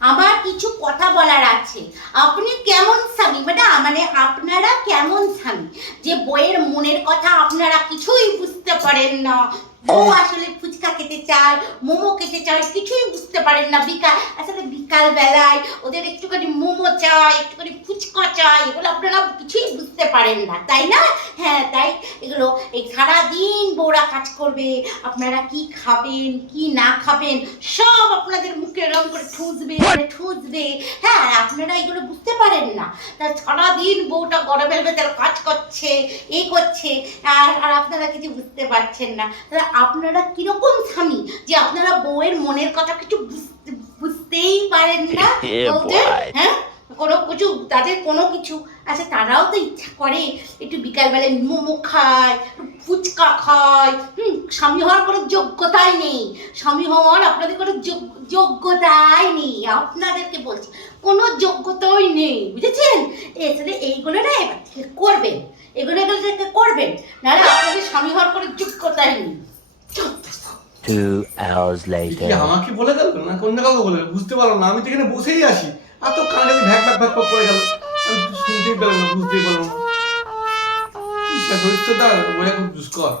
আমার কিছু কথা বলার আছে। আপনি কেমন স্বামী? মানে মানে আপনারা কেমন স্বামী? যে বইয়ের মনের কথা আপনারা কিছুই বুঝতে পারেন না। ও আসলে ফুচকা খেতে চায়, মোমো খেতে চায়, কিছুই বুঝতে পারেন না। বিকাল, আসলে বিকাল বেলায় ওদের একটুখানি মোমো চাই, একটুখানি ফুচকা চাই, এগুলো আপনারা কিছুই বুঝতে পারেন না। তাই না? হ্যাঁ তাই এগুলো, এই সারাদিন বউরা কাজ করবে, আপনারা কি খাবেন, কি না খাবেন, সব আপনাদের মুখে রং করে ঠুসবে করে ঠুসবে। হ্যাঁ আর আপনারা এগুলো বুঝতে পারেন না। তা সারাদিন বউটা গরমের ভেতরে কাজ করছে এই করছে আর আর আপনারা কিছু বুঝতে পারছেন না। তাহলে আপনারা কীরকম স্বামী যে আপনারা বউয়ের মনের কথা কিছু বুঝতে বুঝতেই পারেন না বলতে হ্যাঁ? কোনো কিছু তাদের কোনো কিছু। আচ্ছা তারাও তো ইচ্ছা করে একটু বিকালবেলায় মোমো খায় ফুচকা খায়। হুম স্বামী হওয়ার কোনো যোগ্যতাই নেই। স্বামী হওয়ার আপনাদের কোনো যোগ- যোগ্যতাই নেই। আপনাদেরকে বলছি কোনো যোগ্যতাই নেই বুঝেছেন? এছাড়া এইগুলো না এবার থেকে করবেন। এগুলো এগুলো থেকে করবেন। নাহলে আপনাদের স্বামী হওয়ার কোনো যোগ্যতাই নেই। Two hours later. আমাকে বলে গেল না? কোন কাউকে বলে? বুঝতে পারলাম না। আমি তো এখানে বসেই আছি। এত কানে ভ্যাক ভ্যাক ভ্যাক করে গেল। শুনতেই পেলাম না, বুঝতেই পারলাম না। ধৈর্য দাঁড় ওরা খুব দুষ্কর